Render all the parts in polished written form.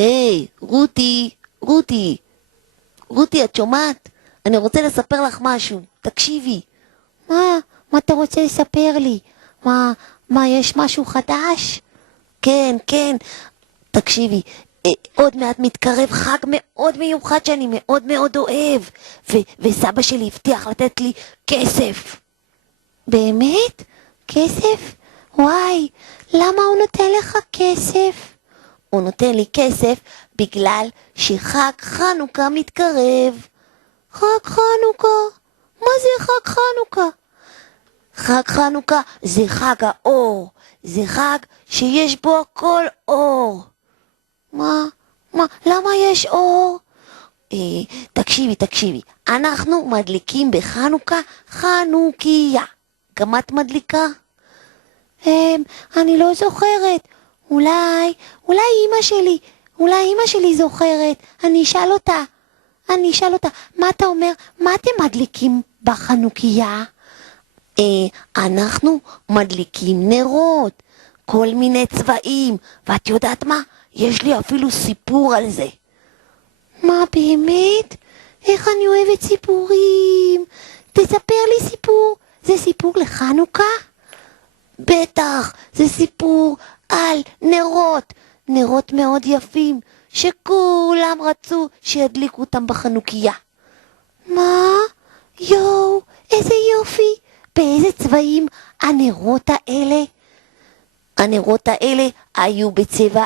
היי, רותי, רותי, רותי, את שומעת? אני רוצה לספר לך משהו, תקשיבי. מה אתה רוצה לספר לי? יש משהו חדש? כן, כן, תקשיבי, עוד מעט מתקרב חג מאוד מיוחד שאני מאוד מאוד אוהב, וסבא שלי הבטיח לתת לי כסף. באמת? כסף? וואי, למה הוא נותן לך כסף? הוא נותן לי כסף בגלל שחג חנוכה מתקרב. חג חנוכה? מה זה חג חנוכה? חג חנוכה זה חג האור, זה חג שיש בו הכל אור. למה יש אור? תקשיבי, אנחנו מדליקים בחנוכה חנוכיה. גם את מדליקה? אני לא זוכרת. אולי אמא שלי זוכרת. אני אשאל אותה. מה אתה אומר? מה אתם מדליקים בחנוכיה? אנחנו מדליקים נרות, כל מיני צבעים, ואת יודעת מה? יש לי אפילו סיפור על זה. מה באמת? איך אני אוהבת סיפורים. תספר לי סיפור. זה סיפור לחנוכה? בטח, זה סיפור על נרות מאוד יפים, שכולם רצו שידליקו אותם בחנוכיה. מה? יואו, איזה יופי. באיזה צבעים הנרות האלה? הנרות האלה היו בצבע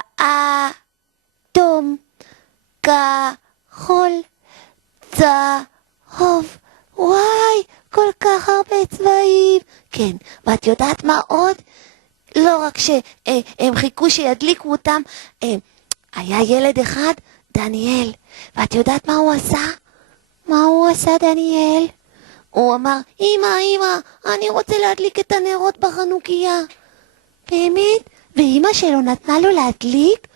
אדום, כחול, צהוב. וואי, כל כך הרבה צבעים. כן, ואת יודעת מה עוד? לא רק שהם חיכו שידליקו אותם, היה ילד אחד, דניאל, ואת יודעת מה הוא עשה? מה הוא עשה, דניאל? הוא אמר, אמא, אני רוצה להדליק את הנרות בחנוכיה. באמת? ואמא שלו נתנה לו להדליק?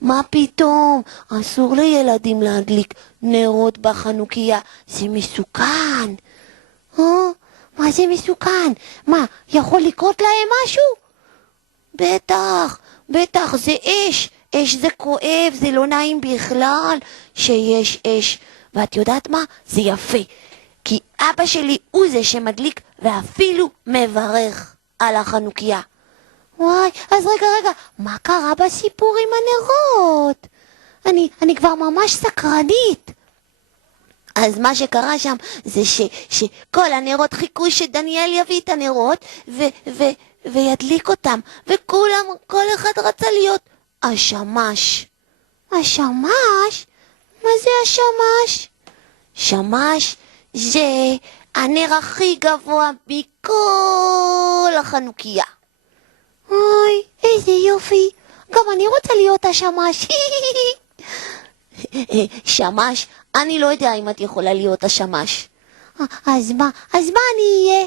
מה פתאום? אסור לילדים להדליק נרות בחנוכיה, זה מסוכן. מה זה מסוכן? מה, יכול לקרות להם משהו? בטח, זה אש. אש זה כואב, זה לא נעים בכלל שיש אש. ואת יודעת מה? זה יפה. כי אבא שלי הוא זה שמדליק ואפילו מברך על החנוכיה. וואי, אז רגע, מה קרה בסיפור עם הנרות? אני כבר ממש סקרנית. אז מה שקרה שם זה שכל הנרות חיכו שדניאל יביא את הנרות וידליק אותם, וכולם, כל אחד רצה להיות השמש. השמש? מה זה השמש? שמש זה הנר הכי גבוה מכל החנוכיה. אוי, איזה יופי. גם אני רוצה להיות השמש. שמש? אני לא יודע אם את יכולה להיות השמש. אז מה אני אהיה?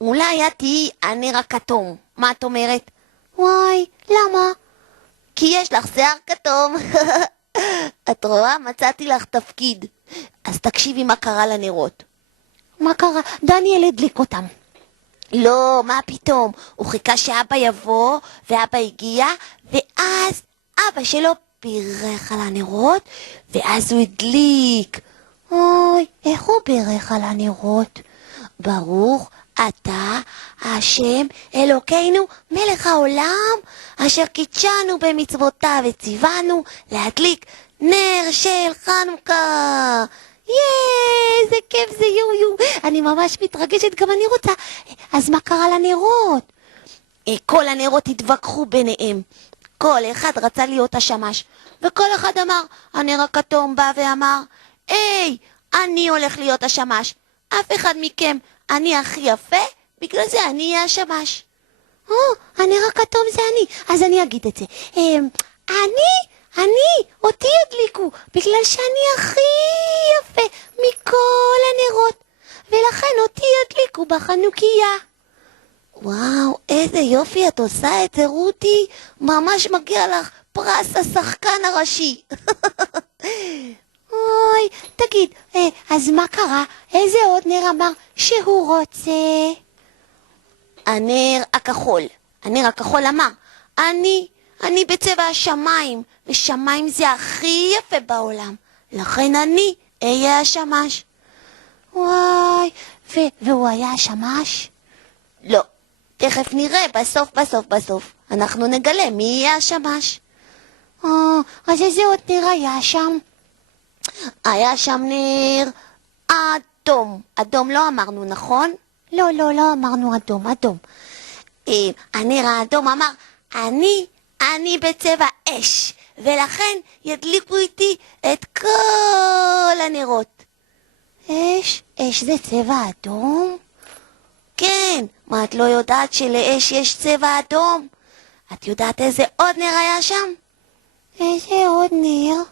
אולי את תהיי הנר הכתום. מה את אומרת? וואי, למה? כי יש לך שיער כתום. את רואה? מצאתי לך תפקיד. אז תקשיבי מה קרה לנרות. מה קרה? דניאל הדליק אותם. לא, מה פתאום? הוא חיכה שאבא יבוא, ואבא הגיע, ואז אבא שלו בירך על הנרות, ואז הוא הדליק. אוי, איך הוא בירך על הנרות? ברוך אתה השם אלוקינו מלך העולם, אשר קידשנו במצוותיו וציוונו להדליק נר של חנוכה. איזה כיף זה, יו. אני ממש מתרגשת, גם אני רוצה. אז מה קרה לנרות? כל הנרות התווכחו ביניהם. כל אחד רצה להיות השמש, וכל אחד אמר, הנר הכתום בא ואמר, היי, אני הולך להיות השמש. אף אחד מכם, אני הכי יפה, בגלל זה אני אהיה השמש. הנר הכתום זה אני. אז אני אגיד את זה. אותי ידליקו, בגלל שאני הכי יפה מכל הנרות, ולכן אותי ידליקו בחנוכיה. וואו, איזה יופי את עושה את זה, רותי. ממש מגיע לך פרס השחקן הראשי. אוי, תגיד, אז מה קרה? איזה עוד נר אמר שהוא רוצה? הנר הכחול אמר, אני בצבע השמיים, ושמיים זה הכי יפה בעולם. לכן אני אהיה השמש. וואי, והוא היה השמש? לא, תכף נראה, בסוף. אנחנו נגלה מי יהיה השמש. אז איזה עוד נר היה שם? היה שם נר אדום. אדום לא אמרנו, נכון? לא אמרנו אדום. הנר האדום אמר, אני בצבע אש, ולכן ידליקו איתי את כל הנרות. אש זה צבע אדום? כן, מה את לא יודעת שלאש יש צבע אדום? את יודעת איזה עוד נר היה שם? איזה עוד נר?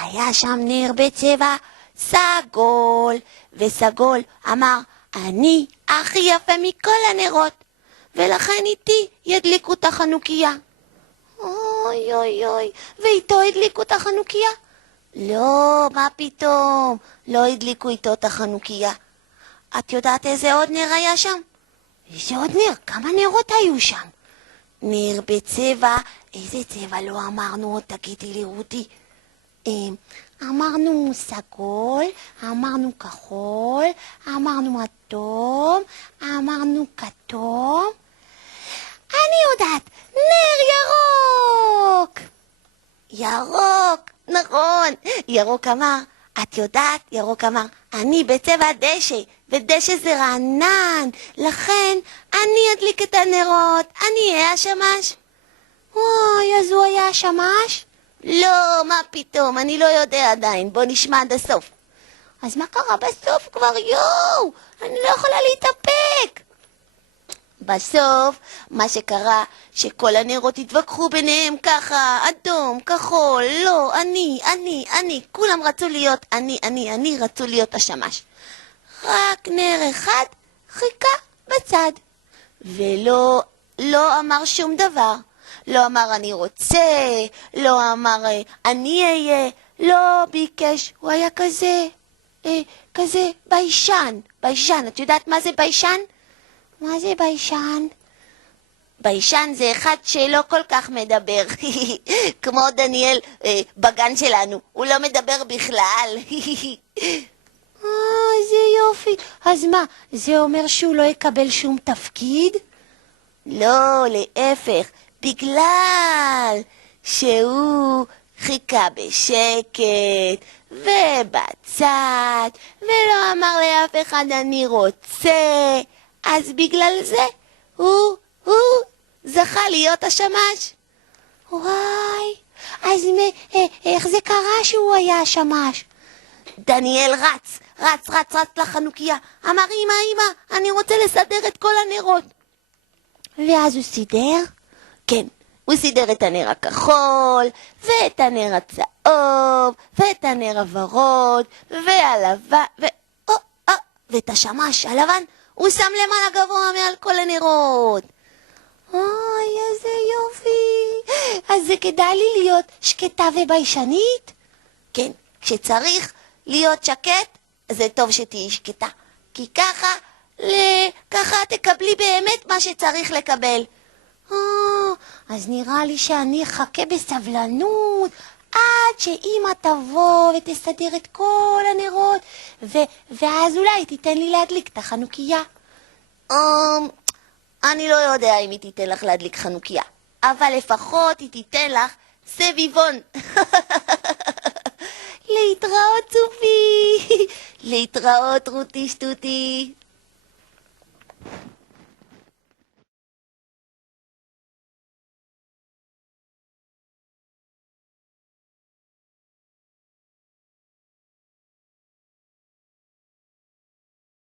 היה שם נר בצבע סגול, וסגול אמר, אני הכי יפה מכל הנרות, ולכן איתי ידליקו את החנוכיה. אוי, ואיתו הדליקו את החנוכיה? לא, מה פתאום? לא הדליקו איתו את החנוכיה. את יודעת איזה עוד נר היה שם? איזה עוד נר? כמה נרות היו שם? נר בצבע, איזה צבע לא אמרנו עוד, תגידי לי רותי. אמרנו סגול, אמרנו כחול, אמרנו אדום, אמרנו כתום. אני יודעת, נר ירוק! ירוק, נכון. ירוק אמר, את יודעת, ירוק אמר, אני בצבע דשא, ודשא זה רענן, לכן אני אדליק את הנרות, אני אהיה השמש. אוי, אז הוא היה השמש? לא, מה פתאום, אני לא יודע עדיין, בוא נשמע עד הסוף. אז מה קרה בסוף כבר? יואו, אני לא יכולה להתאפק. בסוף, מה שקרה, שכל הנרות התווכחו ביניהם ככה, אדום, כחול, לא, אני, כולם רצו להיות, אני, רצו להיות השמש. רק נר אחד חיכה בצד, לא אמר שום דבר. לא אמר אני רוצה, לא אמר אני אהיה, לא ביקש, הוא היה כזה ביישן. את יודעת מה זה ביישן? מה זה ביישן? ביישן זה אחד שלא כל כך מדבר, כמו דניאל בגן שלנו, הוא לא מדבר בכלל. איזה יופי. אז מה, זה אומר שהוא לא יקבל שום תפקיד? לא, להפך, בגלל שהוא חיכה בשקט ובצד ולא אמר לאף אחד אני רוצה, אז בגלל זה הוא זכה להיות השמש. וואי, אז איך זה קרה שהוא היה השמש? דניאל רץ לחנוכיה, אמר אמא, אני רוצה לסדר את כל הנרות. ואז הוא סידר? כן, הוא סידר את הנר הכחול, ואת הנר הצהוב, ואת הנר הוורוד, והלבן, ואת השמש הלבן, הוא שם למעלה גבוה מעל כל הנרות. אוי, איזה יופי. אז זה כדאי לי להיות שקטה וביישנית? כן, כשצריך להיות שקט, זה טוב שתהיי שקטה. כי ככה תקבלי באמת מה שצריך לקבל. אז נראה לי שאני אחכה בסבלנות עד שאמא תבוא ותסדר את כל הנרות, ואז אולי תיתן לי להדליק את החנוכיה. אני לא יודע אם היא תיתן לך להדליק חנוכיה, אבל לפחות היא תיתן לך סביבון. להתראות צופי. להתראות רותי שטותי.